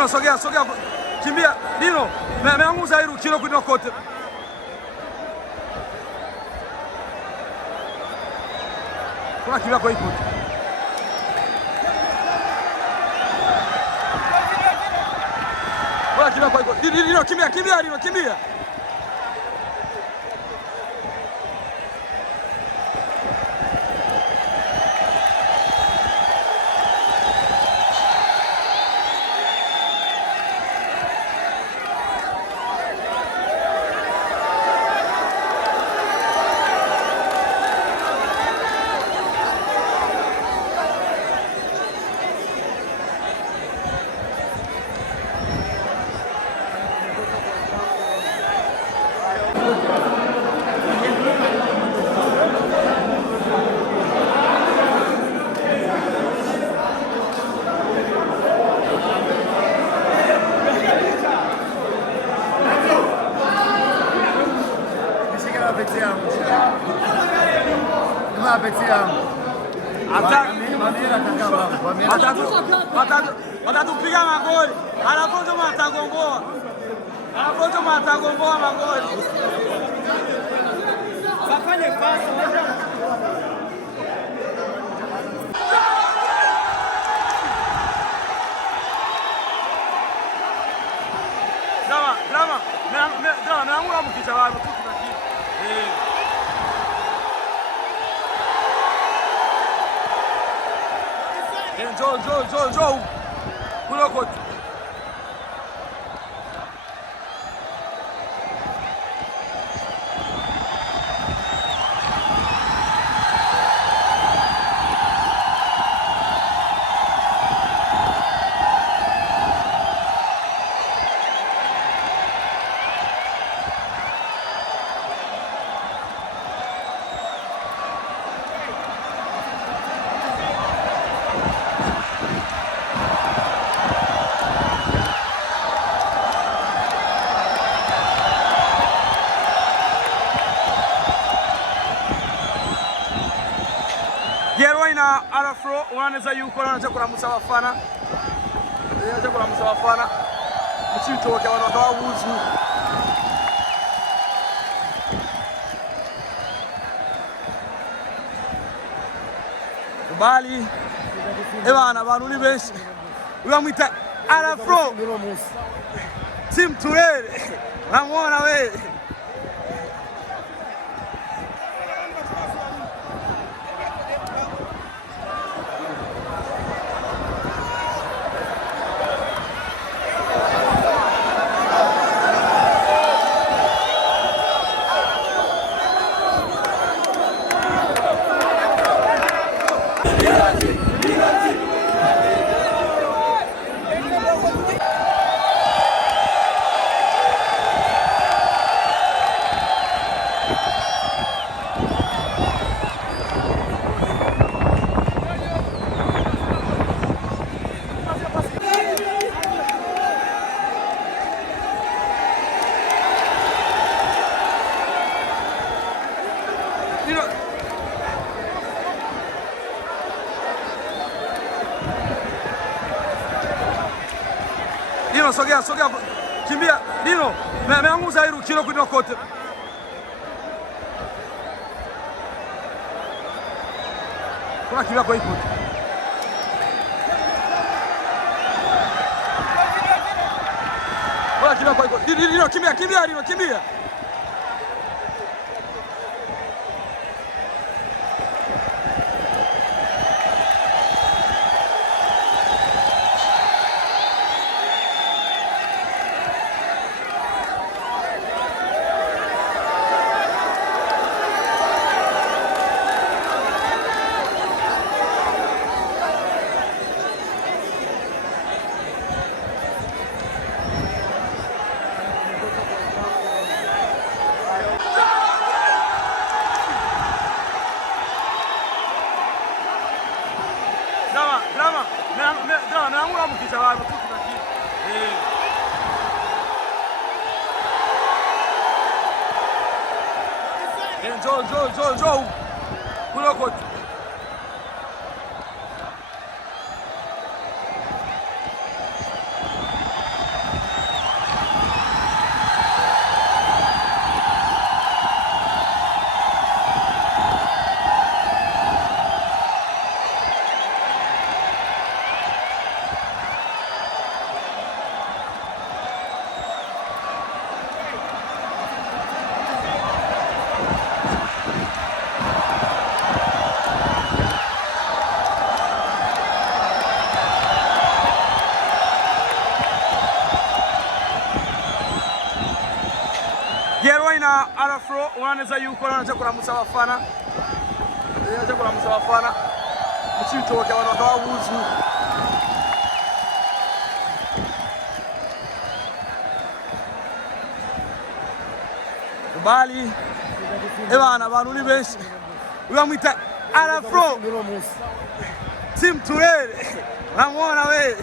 Dino, sogea. Kimbia. Dino, meanguza hilo kilo kwenda kote. Kuna kimbia kwa iko. Kuna kimbia kwa iko. Dino, kimbia. Watatupiga magoli, Alfonso matagomboa magoli. Wafanye pasi. Drama. Naamua mkicha wao tu tunaki. Njoo. Kuloko. Gerwa ina Arafro wanaweza yuko na chakula musabafana. Chakula musabafana. Mchitoke abantu bakabuzu. Bali ebana abantu ni benshi. Uyamwita Arafro. Team Turere. Ramona we. Dino, sogea. Kimbia. Dino, meanguza hilo kilo kwenda kote. Kuna kimbia kwa iko. Kuna kimbia kwa iko. Dino, kimbia. Drama. Naamua mkicha wao tu tunaki. Njoo. Kuloko. Arafro uraneza yuko naje kuramutsa abafana yaje kuramutsa abafana mu Cibitoke abantu bakaba buzu bali ebana abantu ni benshi uramwita Arafro Team Turere uramwona we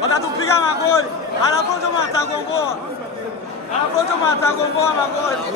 watatupiga magoli, Arafro mata gomboa magoli.